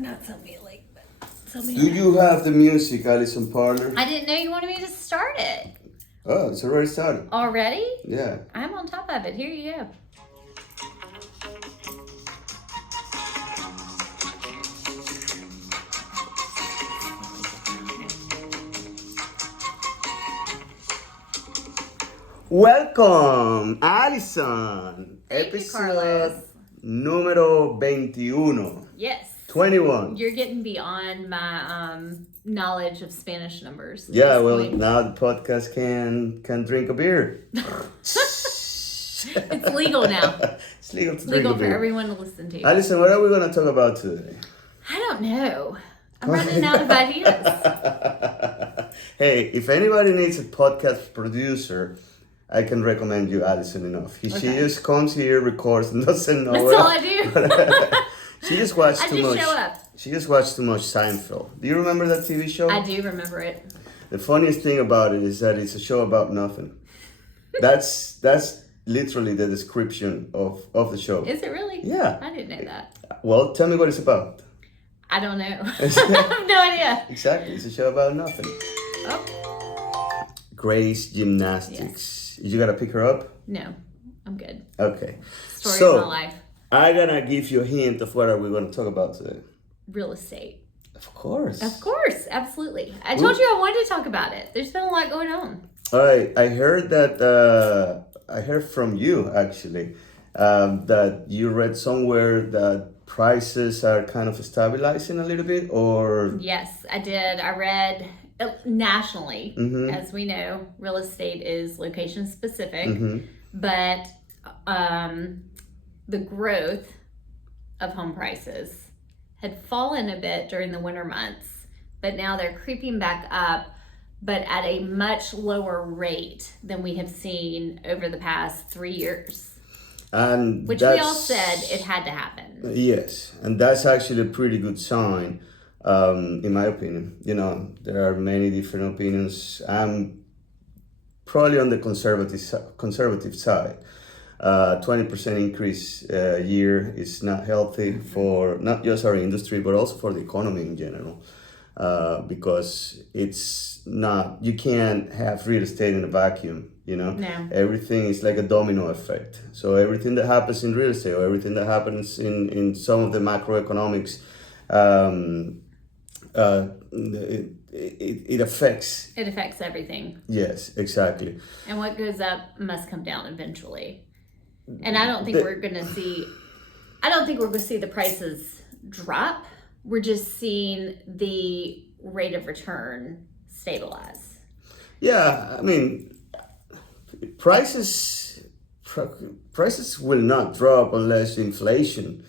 Not Sophia Lake, but Sophia. Do you have the music, Allison Parlor? I didn't know you wanted me to start it. Oh, it's already started. Already? Yeah. I'm on top of it. Here you go. Welcome, Allison. Thank you, Carlos. Número 21. Yes. 21. You're getting beyond my knowledge of Spanish numbers. at Yeah, this well, point. now the podcast can drink a beer. It's legal now. It's legal to drink Legal a for beer. everyone to listen to. Allison, what are we going to talk about today? I don't know. I'm running out of ideas. Hey, if anybody needs a podcast producer, I can recommend you Allison enough. She Okay. just comes here, records, and doesn't know That's all I do. She just watched I too just much. show up. She just watched too much Seinfeld. Do you remember that TV show? I do remember it. The funniest thing about it is that it's a show about nothing. That's literally the description of the show. Is it really? Yeah. I didn't know that. Well, tell me what it's about. I don't know. I have no idea. Exactly, it's a show about nothing. Oh, Grace Gymnastics. You gotta pick her up? no. I'm good. Okay. Story So, of my life. I'm gonna give you a hint of what are we gonna talk about today. Real estate. Of course. Of course. Absolutely. I told you I wanted to talk about it. There's been a lot going on. All right. I heard that. I heard from you actually that you read somewhere that prices are kind of stabilizing a little bit, or Yes, I did. I read nationally, Mhm. as we know, real estate is location specific, Mhm. but the growth of home prices had fallen a bit during the winter months, but now they're creeping back up, but at a much lower rate than we have seen over the past 3 years, and which we all said it had to happen. Yes, and that's actually a pretty good sign, in my opinion. You know, there are many different opinions. I'm probably on the conservative side. 20% increase a year is not healthy for not just our industry, but also for the economy in general. Because it's not, you can't have real estate in a vacuum, you know? No. Everything is like a domino effect. So everything that happens in real estate or everything that happens in some of the macroeconomics, it affects. It affects everything. Yes, exactly. And what goes up must come down eventually. And I don't think we're going to see the prices drop. We're just seeing the rate of return stabilize. Yeah, I mean, prices will not drop unless inflation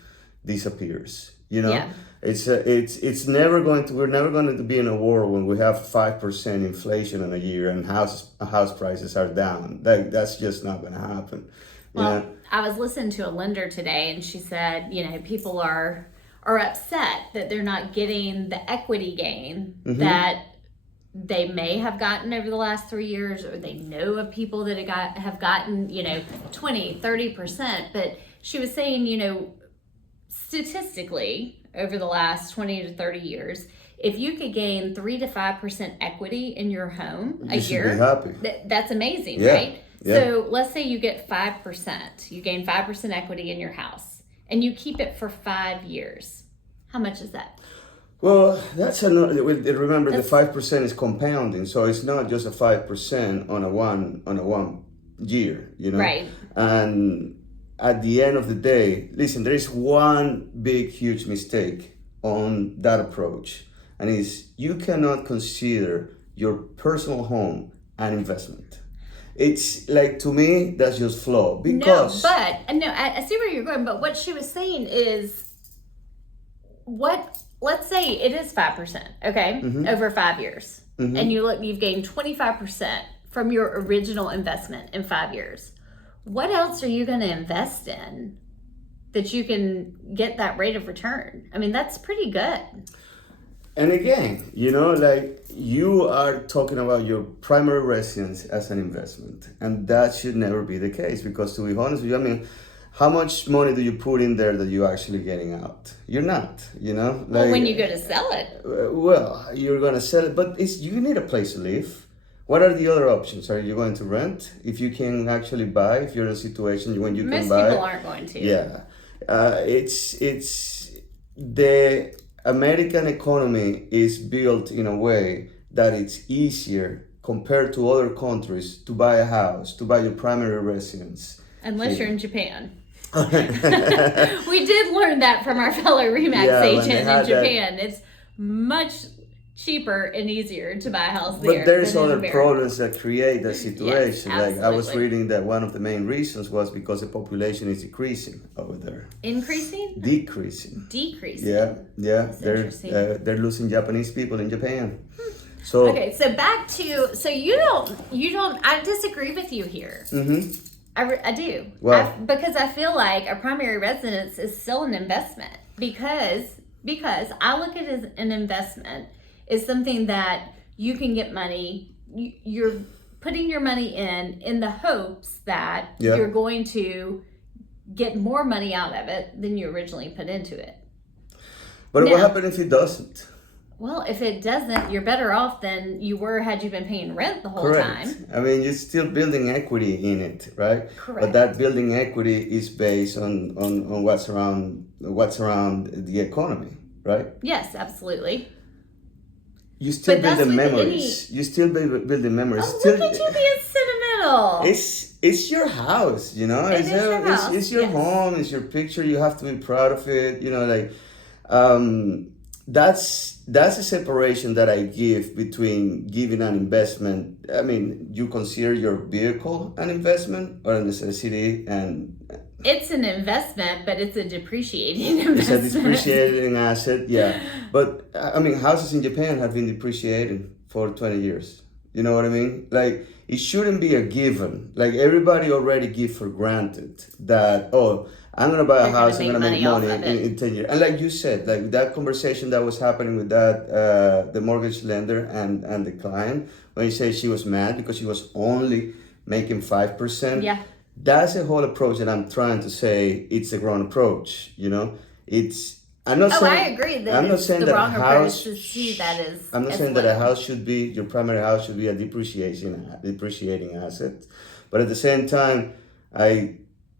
disappears. You know, Yeah. it's never going to. We're never going to be in a world when we have 5% inflation in a year and house prices are down. That's just not going to happen. Well, I was listening to a lender today, and she said, people are upset that they're not getting the equity gain that they may have gotten over the last 3 years, or they know of people that have gotten 20-30%. But she was saying, statistically over the last 20 to 30 years, if you could gain 3 to 5% equity in your home a You should year, be happy. that's amazing, Yeah. right? Yeah. So let's say you get 5%, you gain 5% equity in your house, and you keep it for 5 years. How much is that? Well, that's another. Remember, the 5% is compounding, so it's not just a 5% on a one year, Right. And at the end of the day, listen, there is one big, huge mistake on that approach, and is you cannot consider your personal home an investment. It's like, to me, that's just flawed because I see where you're going. But what she was saying is, let's say it is 5%, okay, over 5 years, and you've gained 25% from your original investment in 5 years. What else are you going to invest in that you can get that rate of return? I mean, that's pretty good. And again, like, you are talking about your primary residence as an investment, and that should never be the case, because, to be honest with you, I mean, how much money do you put in there that you're actually getting out? You're not, you know? Well, when you go to sell it. Well, you're going to sell it, but you need a place to live. What are the other options? Are you going to rent? If you can actually buy, if you're in a situation when you can buy. Most people aren't going to. Yeah. It's the American economy is built in a way that it's easier compared to other countries to buy a house, to buy your primary residence. Unless you're in Japan. We did learn that from our fellow Remax agent in Japan. It's much cheaper and easier to buy a house there. But there's other problems that create that situation. Yes, like I was reading that one of the main reasons was because the population is decreasing over there. Increasing? Decreasing. Decreasing. Yeah. They're losing Japanese people in Japan. So okay, so back to you don't. I disagree with you here. Mm-hmm. I do. Well, because I feel like a primary residence is still an investment because I look at it as an investment is something that you can get money. You're putting your money in the hopes that you're going to get more money out of it than you originally put into it. But what happens if it doesn't? Well, if it doesn't, you're better off than you were had you been paying rent the whole Correct. time. I mean, you're still building equity in it, right? Correct. But that building equity is based on what's around the economy, right? Yes, absolutely. You still building memories. You still building memories. Oh, still, look at you being sentimental. It's your house, you know. It's your house. It's your home. It's your picture. You have to be proud of it. You know, like that's a separation that I give between giving an investment. I mean, you consider your vehicle an investment or a necessity, and it's an investment, but it's a depreciating investment. It's a depreciating asset, yeah. But I mean, houses in Japan have been depreciating for 20 years. You know what I mean? Like, it shouldn't be a given. Like, everybody already give for granted that, oh, I'm going to buy a house, I'm going to make money in 10 years. And like you said, like that conversation that was happening with that, the mortgage lender and the client, when you say she was mad because she was only making 5%. Yeah. That's the whole approach that I'm trying to say it's a wrong approach, you know? I'm not saying, I agree that I'm not saying the wrong approach to see that as I'm not saying that a house should be, your primary house should be a depreciating asset. But at the same time, I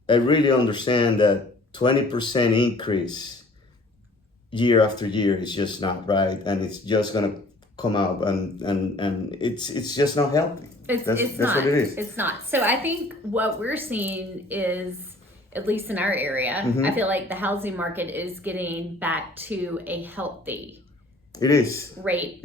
really understand that 20% increase year after year is just not right, and it's just gonna come out, and it's just not healthy. That's not. What it is. It's not. So I think what we're seeing is, at least in our area, I feel like the housing market is getting back to a healthy rate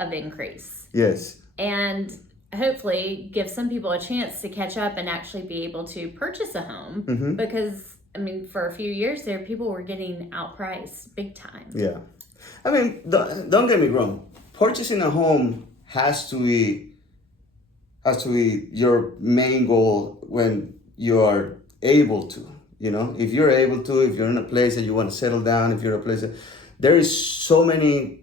of increase. Yes. And hopefully give some people a chance to catch up and actually be able to purchase a home because, I mean, for a few years there, people were getting outpriced big time. Yeah. I mean, don't get me wrong. Purchasing a home has to be your main goal when you are able to, you know, if you're able to, if you're in a place that you want to settle down, if you're in a place that there is so many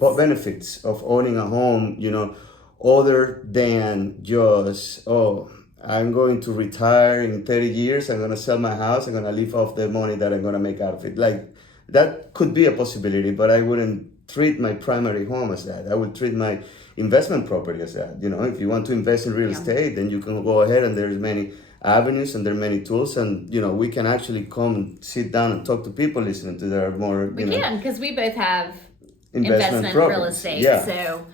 benefits of owning a home, you know, other than just, I'm going to retire in 30 years, I'm going to sell my house, I'm going to live off the money that I'm going to make out of it. Like, that could be a possibility, but I wouldn't treat my primary home as that. I would treat my investment property as that. You know, if you want to invest in real estate, then you can go ahead, and there's many avenues and there are many tools, and you know, we can actually come and sit down and talk to people listening to their more because we both have investment real estate. So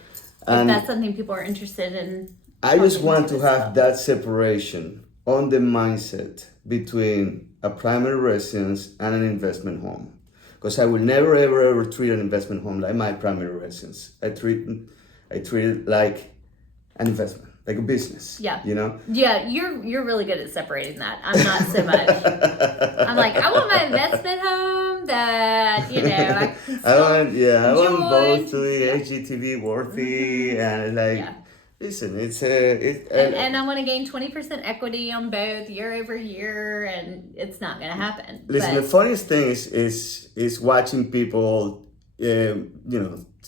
if that's something people are interested in, I just want to have that separation on the mindset between a primary residence and an investment home, because I will never ever treat an investment home like my primary residence. I treat it like an investment, like a business. Yeah. You know? Yeah, you're really good at separating that. I'm not so much. I'm like, I want my investment home that, you know, I can still I want both to be HGTV worthy and like listen, and I want to gain 20% equity on both year over year, and it's not gonna happen. Listen, the funniest thing is watching people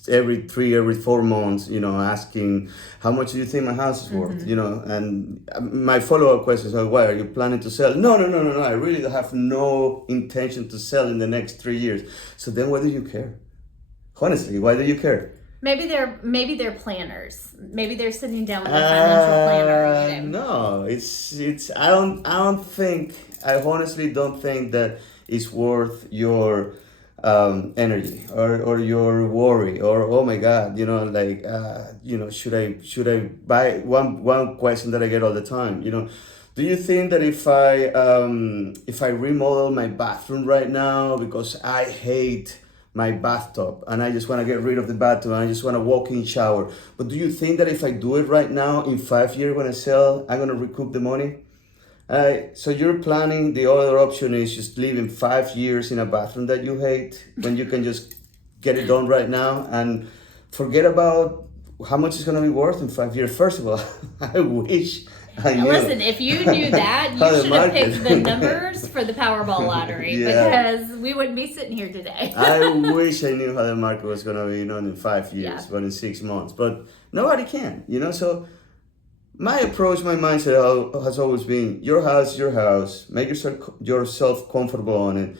every 4 months, asking how much do you think my house is worth, and my follow-up question is, why are you planning to sell? No, I really have no intention to sell in the next 3 years. So then why do you care? Honestly, why do you care? Maybe they're planners. Maybe they're sitting down with a financial planner. No, it's I honestly don't think that it's worth your energy or your worry or, oh my God, should I buy one question that I get all the time, do you think that if I remodel my bathroom right now because I hate my bathtub and I just want to get rid of the bathtub and I just want to walk in shower, but do you think that if I do it right now, in 5 years when I sell, I'm going to recoup the money? So you're planning, the other option is just living 5 years in a bathroom that you hate when you can just get it done right now and forget about how much it's going to be worth in 5 years. First of all, I wish I knew. Listen, if you knew that, you should have picked the numbers for the Powerball lottery because we wouldn't be sitting here today. I wish I knew how the market was going to be in 5 years, but in 6 months. But nobody can, so my approach, my mindset has always been, your house, make yourself comfortable on it.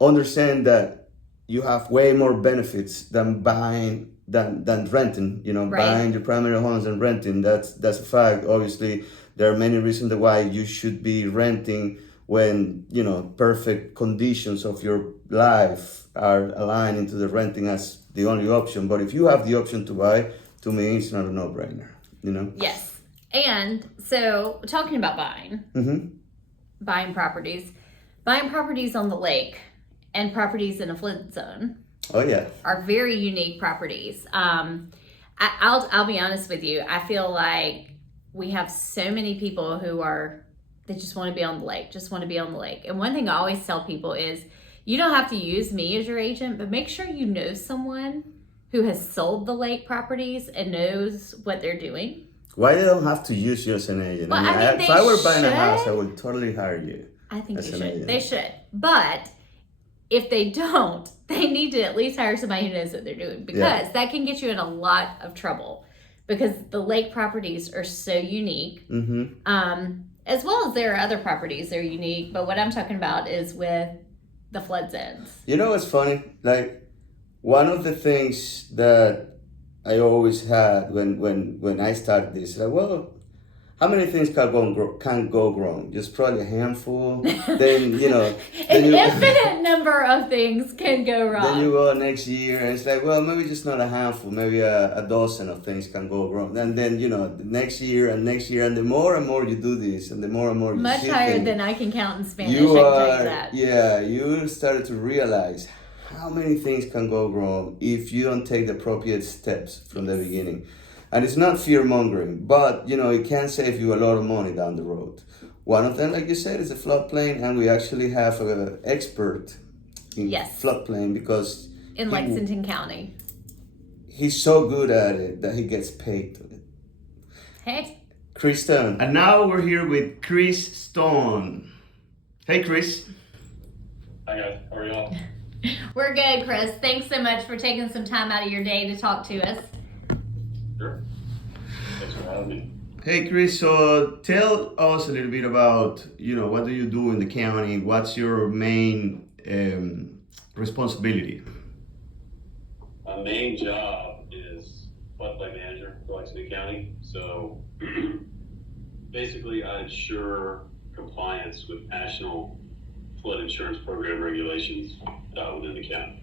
Understand that you have way more benefits than buying, than renting, buying your primary homes and renting. That's a fact. Obviously, there are many reasons why you should be renting when, perfect conditions of your life are aligned into the renting as the only option. But if you have the option to buy, to me, it's not a no-brainer, Yes. And so, talking about buying properties on the lake and properties in a flood zone. Oh yeah, are very unique properties. I'll be honest with you. I feel like we have so many people they just want to be on the lake, And one thing I always tell people is, you don't have to use me as your agent, but make sure you know someone who has sold the lake properties and knows what they're doing. Why they don't have to use you as an agent? Well, if I were buying a house, I would totally hire you. I think they should. They should. But if they don't, they need to at least hire somebody who knows what they're doing, because that can get you in a lot of trouble, because the lake properties are so unique. As well as there are other properties that are unique. But what I'm talking about is with the flood zones. You know what's funny? Like, one of the things that I always had when I started this, how many things can go wrong? Just probably a handful. Then, An infinite number of things can go wrong. Then you go next year and it's like, maybe just not a handful, maybe a dozen of things can go wrong. And then, the next year, and the more and more you do this, and the more and more you much see higher things, than I can count in Spanish, I can tell you that. Yeah, you started to realize how many things can go wrong if you don't take the appropriate steps from the beginning. And it's not fear-mongering, but, it can save you a lot of money down the road. One of them, like you said, is a floodplain, and we actually have an expert in floodplain because... in Lexington County. He's so good at it that he gets paid to it. Hey. Chris Stone. And now we're here with Chris Stone. Hey, Chris. Hi, guys. How are y'all? We're good, Chris. Thanks so much for taking some time out of your day to talk to us. Sure. Thanks for having me. Hey, Chris, so tell us a little bit about, what do you do in the county? What's your main responsibility? My main job is floodplain manager for Lexington County. So basically, I ensure compliance with national flood insurance program regulations within the county.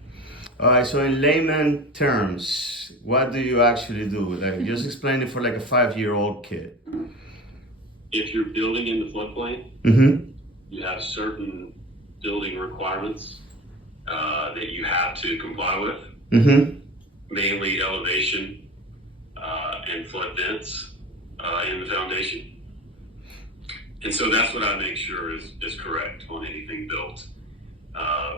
All right, so in layman terms, what do you actually do? Like, just explain it for like a 5-year-old kid. If you're building in the floodplain, you have certain building requirements that you have to comply with, mainly elevation and flood vents in the foundation. And so that's what I make sure is correct on anything built.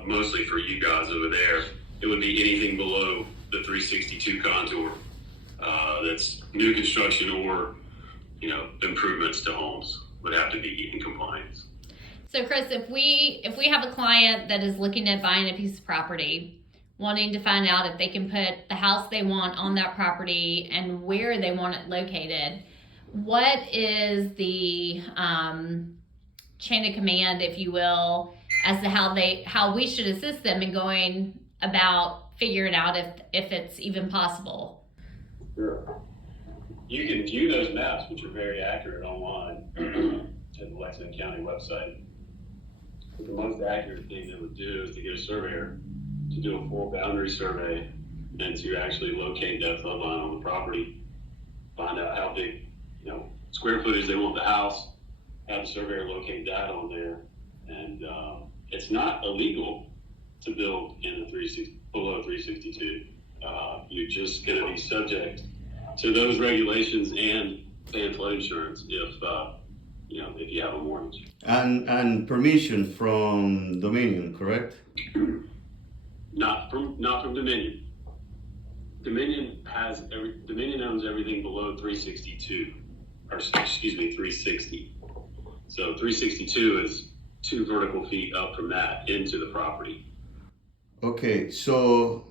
Mostly for you guys over there, it would be anything below the 362 contour that's new construction or, improvements to homes would have to be in compliance. So, Chris, if we have a client that is looking at buying a piece of property, wanting to find out if they can put the house they want on that property and where they want it located. What is the chain of command, if you will, as to how we should assist them in going about figuring out if it's even possible? Sure. You can view those maps, which are very accurate, online at the Lexington County website. But the most accurate thing they would do is to get a surveyor to do a full boundary survey and to actually locate that flood line on the property, find out how big, square footage they want the house, have the surveyor locate that on there. And it's not illegal to build in below 362. You're just going to be subject to those regulations and paying flood insurance if you have a mortgage. And permission from Dominion, correct? Not from Dominion. Dominion owns everything below 362, or excuse me, 360. So 362 is 2 vertical feet up from that into the property. Okay, so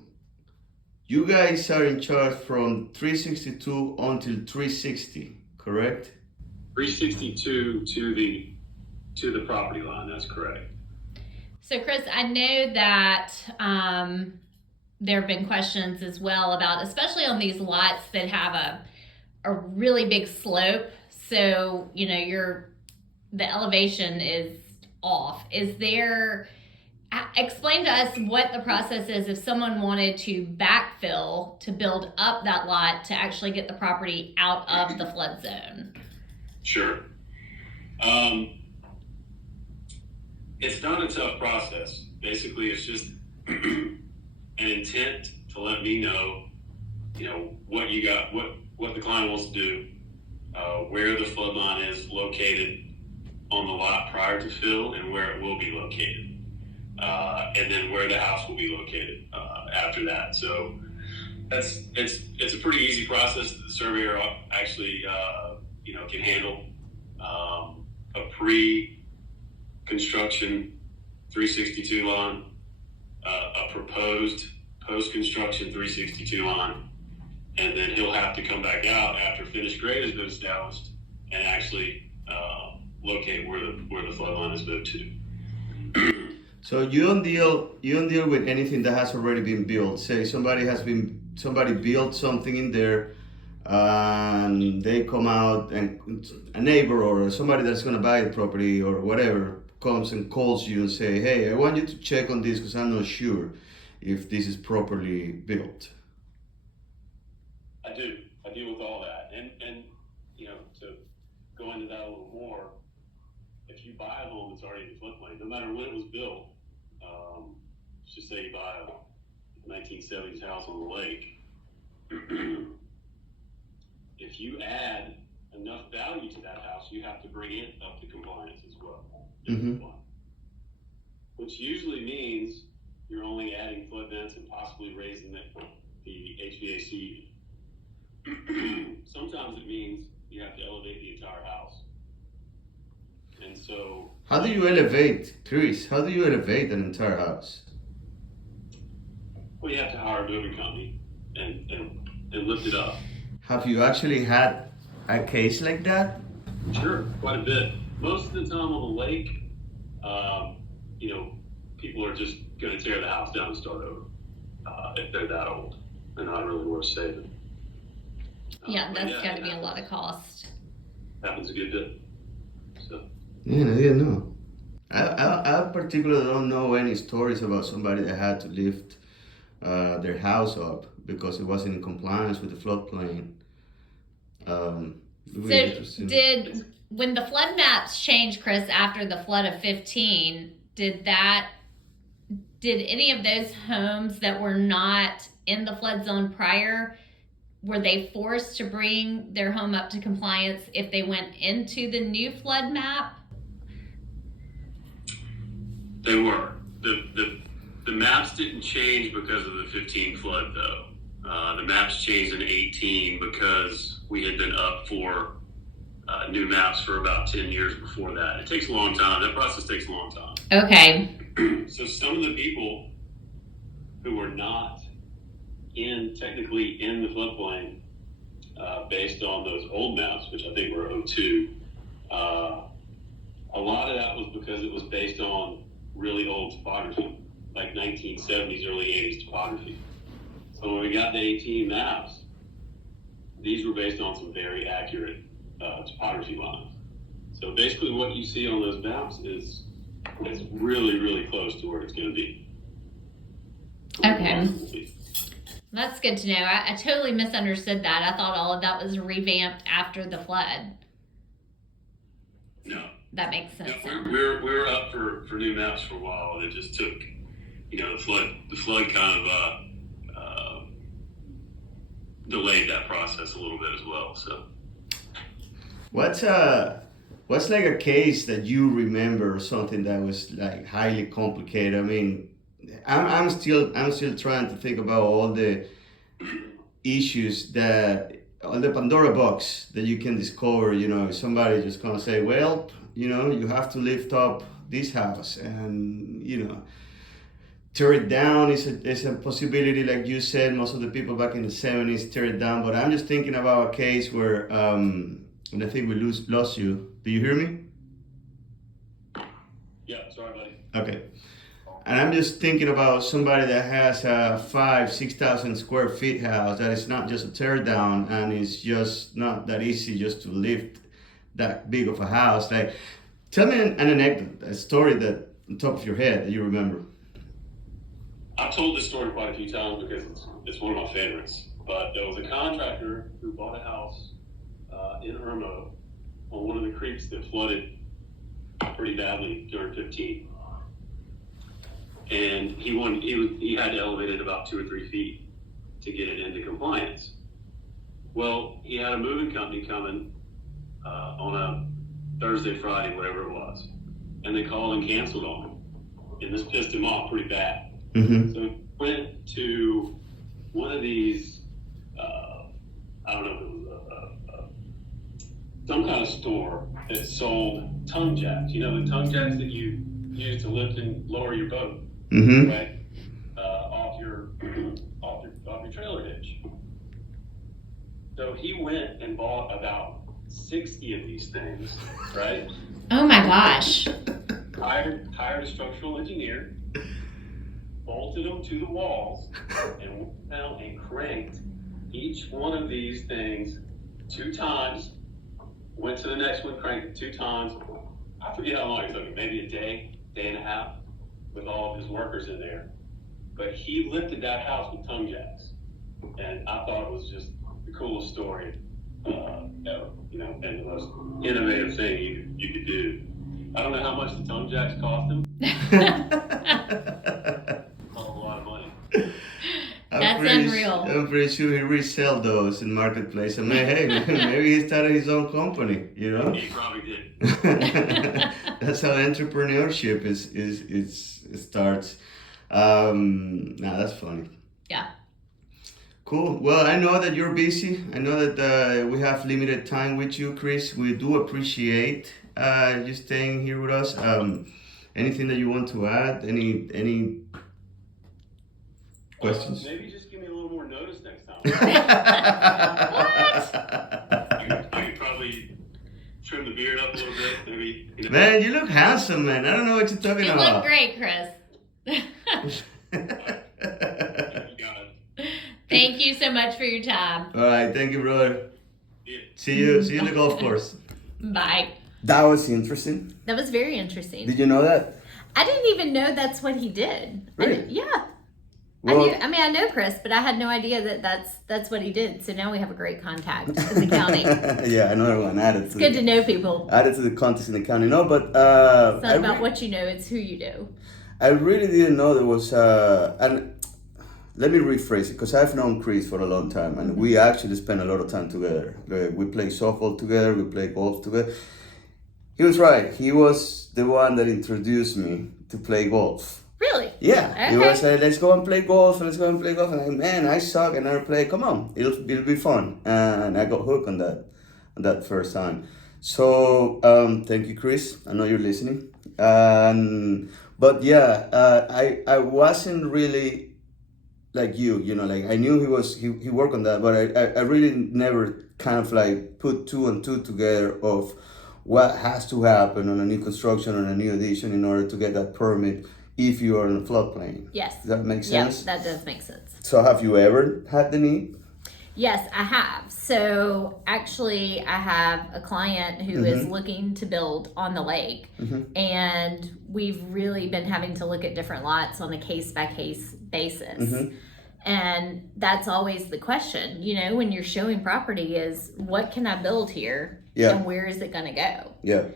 you guys are in charge from 362 until 360, correct? 362 to the property line. That's correct. So, Chris, I know that there have been questions as well about, especially on these lots that have a really big slope. So, the elevation is off. Explain to us what the process is if someone wanted to backfill to build up that lot to actually get the property out of the flood zone. Sure. It's not a tough process. Basically, it's just an intent to let me know, what you got, what the client wants to do, where the flood line is located on the lot prior to fill and where it will be located. And then where the house will be located after that. So it's a pretty easy process that the surveyor actually can handle. A pre-construction 362 line, a proposed post-construction 362 line, and then he'll have to come back out after finished grade has been established and actually locate where the flood line is moved to. So you don't deal with anything that has already been built. Say somebody built something in there, and they come out, and a neighbor or somebody that's going to buy the property or whatever comes and calls you and say, "Hey, I want you to check on this because I'm not sure if this is properly built." I do. I deal with all that, and to go into that a little more, if you buy a home that's already in the floodplain, no matter when it was built, let's just say you buy a 1970s house on the lake, if you add enough value to that house, you have to bring it up to compliance as well. Mm-hmm. Which usually means you're only adding flood vents and possibly raising the HVAC. Sometimes it means you have to elevate the entire house. And so, how do you elevate, Chris? How do you elevate an entire house? Well, you have to hire a moving company and lift it up. Have you actually had a case like that? Sure, quite a bit. Most of the time on the lake, people are just going to tear the house down and start over if they're that old. They're not really worth saving. That's got to be a lot of cost. Happens a good bit. So. Yeah, I didn't know. I particularly don't know any stories about somebody that had to lift their house up because it wasn't in compliance with the floodplain. Really when the flood maps changed, Chris, after the flood of 15, did any of those homes that were not in the flood zone prior, were they forced to bring their home up to compliance if they went into the new flood map? They were. The maps didn't change because of the 15 flood, though. The maps changed in 18 because we had been up for new maps for about 10 years before that. It takes a long time. That process takes a long time. Okay. So some of the people who were not technically in the floodplain, based on those old maps, which I think were '02. A lot of that was because it was based on really old topography, like 1970s, early 80s topography. So when we got the 18 maps, these were based on some very accurate topography lines. So basically what you see on those maps is really, really close to where it's going to be. Okay. That's good to know. I totally misunderstood that. I thought all of that was revamped after the flood. No. That makes sense. No, we were up for new maps for a while, and it just took, the flood kind of delayed that process a little bit as well. So, what's like a case that you remember, or something that was like highly complicated? I mean, I'm still trying to think about all the issues all the Pandora box that you can discover. Somebody just gonna say, well, you have to lift up this house, and tear it down is a possibility. Like you said, most of the people back in the 70s tear it down. But I'm just thinking about a case where, and I think we lost you. Do you hear me? Yeah, sorry, buddy. Okay. And I'm just thinking about somebody that has a 5,000-6,000 square feet house that is not just a tear down, and it's just not that easy just to lift that big of a house. Like, tell me an anecdote, a story that on top of your head that you remember. I've told this story quite a few times because it's one of my favorites. But there was a contractor who bought a house in Irmo on one of the creeks that flooded pretty badly during 15. And he had to elevate it about 2 or 3 feet to get it into compliance. Well, he had a moving company coming on a Thursday, Friday, whatever it was, and they called and canceled on him, and this pissed him off pretty bad. Mm-hmm. So he went to one of these, I don't know if it was some kind of store that sold tongue jacks. The tongue jacks that you use to lift and lower your boat, mm-hmm. right? Off your trailer hitch. So he went and bought about 60 of these things, right? Oh my gosh. Hired a structural engineer, bolted them to the walls, and went down and cranked each one of these things 2 times. Went to the next one, cranked it 2 times. I forget how long it took him, maybe a day and a half, with all of his workers in there. But he lifted that house with tongue jacks, and I thought it was just the coolest story ever, and the most innovative thing you could do. I don't know how much the tongue jacks cost him. A lot of money. That's unreal. I'm pretty sure he resell those in marketplace. I mean, hey, maybe he started his own company. He probably did. That's how entrepreneurship it starts. That's funny. Yeah. Cool. Well, I know that you're busy. I know that we have limited time with you, Chris. We do appreciate you staying here with us. Anything that you want to add? Any questions? Maybe just give me a little more notice next time. What? I could probably trim the beard up a little bit, maybe. Man, you look handsome, man. I don't know what you're talking about. You look great, Chris. Thank you so much for your time. All right, thank you, brother. Yeah. See you in the golf course. Bye. That was interesting. That was very interesting. Did you know that? I didn't even know that's what he did. Really? Yeah. Well, I know Chris, but I had no idea that's what he did. So now we have a great contact in the county. Yeah, another one added. It's good to know people. Added to the contest in the county. No, but it's not about what you know; it's who you know. I really didn't know there was. And let me rephrase it, because I've known Chris for a long time, and we actually spend a lot of time together. We play softball together. We play golf together. He was right. He was the one that introduced me to play golf. Really? Yeah. Okay. He was like, let's go and play golf. And I'm like, man, I suck. I never play. Come on, it'll be fun. And I got hooked on that first time. So thank you, Chris. I know you're listening. But yeah, I wasn't really like you know, like I knew he worked on that, but I really never kind of like put two and two together of what has to happen on a new construction, on a new addition in order to get that permit if you are in a floodplain. Yes. Does that make sense? Yeah, that does make sense. So have you ever had the need? Yes, I have. So actually, I have a client who is looking to build on the lake, and we've really been having to look at different lots on a case-by-case basis. And that's always the question, you know, when you're showing property is, what can I build here? Yeah. And where is it going to go? Yeah.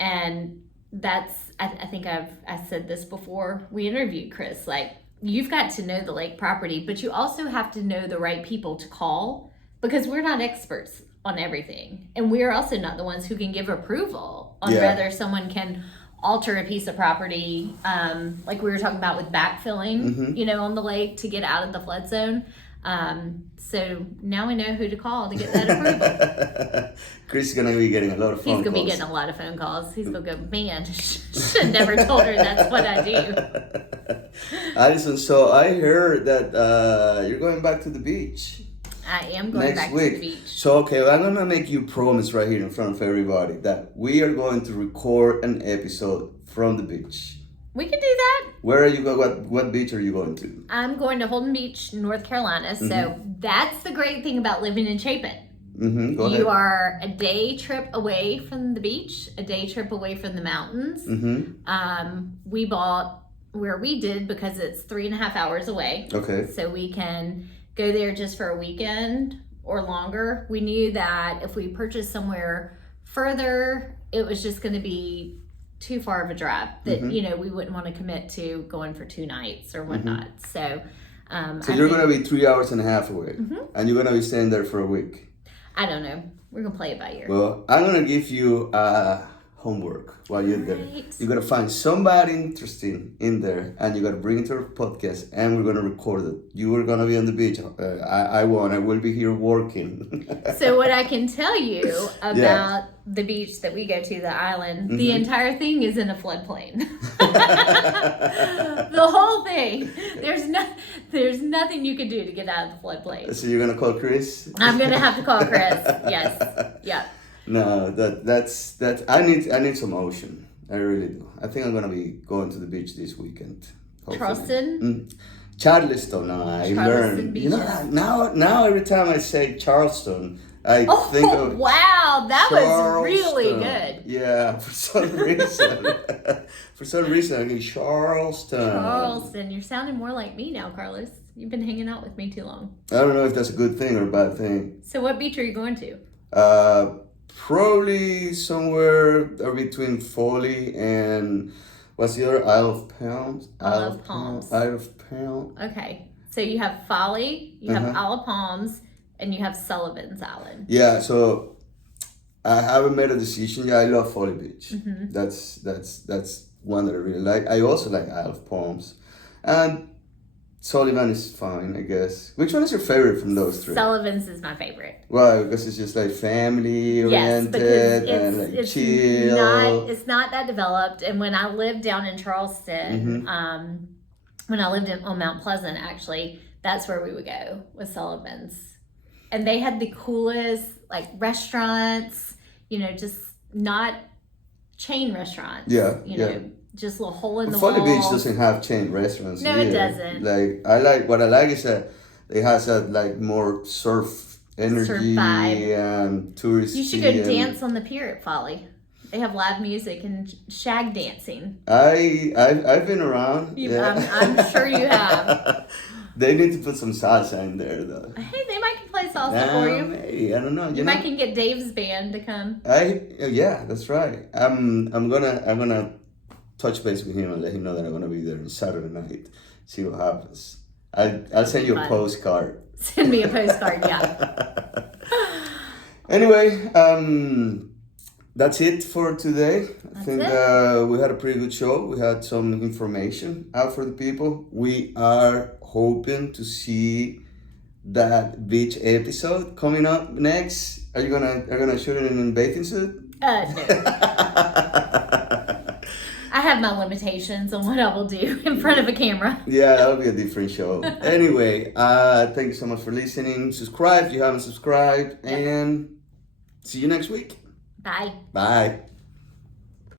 And that's, I think I said this before we interviewed Chris, like, you've got to know the lake property, but you also have to know the right people to call, because we're not experts on everything. And we're also not the ones who can give approval on whether someone can alter a piece of property, like we were talking about with backfilling, you know, on the lake to get out of the flood zone. So now we know who to call to get that approval. Chris is going to be getting a lot of phone calls. He's going to be getting a lot of phone calls. He's going to go, man, should have never told her that's what I do. Allison, so I heard that you're going back to the beach. I am going back to the beach. So, okay, well, I'm going to make you promise right here in front of everybody that we are going to record an episode from the beach. We can do that. Where are you going? What beach are you going to? I'm going to Holden Beach, North Carolina. So that's the great thing about living in Chapin. Go ahead. You are a day trip away from the beach, a day trip away from the mountains. We bought where we did because it's 3.5 hours away. Okay. So we can go there just for a weekend or longer. We knew that if we purchased somewhere further, it was just going to be too far of a drive that, you know, we wouldn't want to commit to going for 2 nights or whatnot. So you're going to be 3.5 hours away, and you're going to be staying there for a week. I don't know. We're going to play it by ear. Well, I'm going to give you homework while you're there. Right. You got to find somebody interesting in there, and you got to bring it to our podcast, and we're going to record it. You are going to be on the beach. I won't. I will be here working. So what I can tell you about the beach that we go to, the island, the entire thing is in a floodplain. The whole thing. There's nothing you can do to get out of the floodplain. So you're going to call Chris? I'm going to have to call Chris. Yes. Yeah. No, that's I need some ocean. I really do. I think I'm gonna be going to the beach this weekend. Hopefully. Charleston? Charleston. No, I learned. You know, now every time I say Charleston, I think of wow, that was Charleston. really good. Yeah, for some reason, I mean Charleston. Charleston, you're sounding more like me now, Carlos. You've been hanging out with me too long. I don't know if that's a good thing or a bad thing. So, what beach are you going to? Probably somewhere between Foley and what's the other? Isle of Palms. Isle of Palms. Isle of Palms. Okay, so you have Folly, you have Isle of Palms, and you have Sullivan's Island. Yeah, so I haven't made a decision yet. I love Folly Beach. That's one that I really like. I also like Isle of Palms, and Sullivan is fine, I guess. Which one is your favorite from those 3? Sullivan's is my favorite. Well, because it's just like family oriented and like chill. It's not that developed. And when I lived down in Charleston, when I lived on Mount Pleasant, actually, that's where we would go with Sullivan's. And they had the coolest like restaurants, you know, just not chain restaurants. Yeah, you know, just a little hole in the Folly wall. Beach doesn't have chain restaurants. No, either. it doesn't. Like what I like is that it has a like more surf energy vibe. And touristy. You should go dance on the pier at Folly. They have live music and shag dancing. I've been around. I'm sure you have. They need to put some salsa in there though. Hey, they might can play salsa for you. Hey, I don't know. You might can get Dave's band to come. Yeah, that's right. I'm gonna touch base with him and let him know that I'm gonna be there on Saturday night. See what happens. I'll send you a postcard. Send me a postcard, yeah. Anyway, that's it for today. I think we had a pretty good show. We had some information out for the people. We are hoping to see that beach episode coming up next. Are you gonna shoot it in a bathing suit? No. I have my limitations on what I will do in front of a camera. Yeah, that'll be a different show. Anyway, thank you so much for listening. Subscribe if you haven't subscribed, and see you next week. Bye. Bye.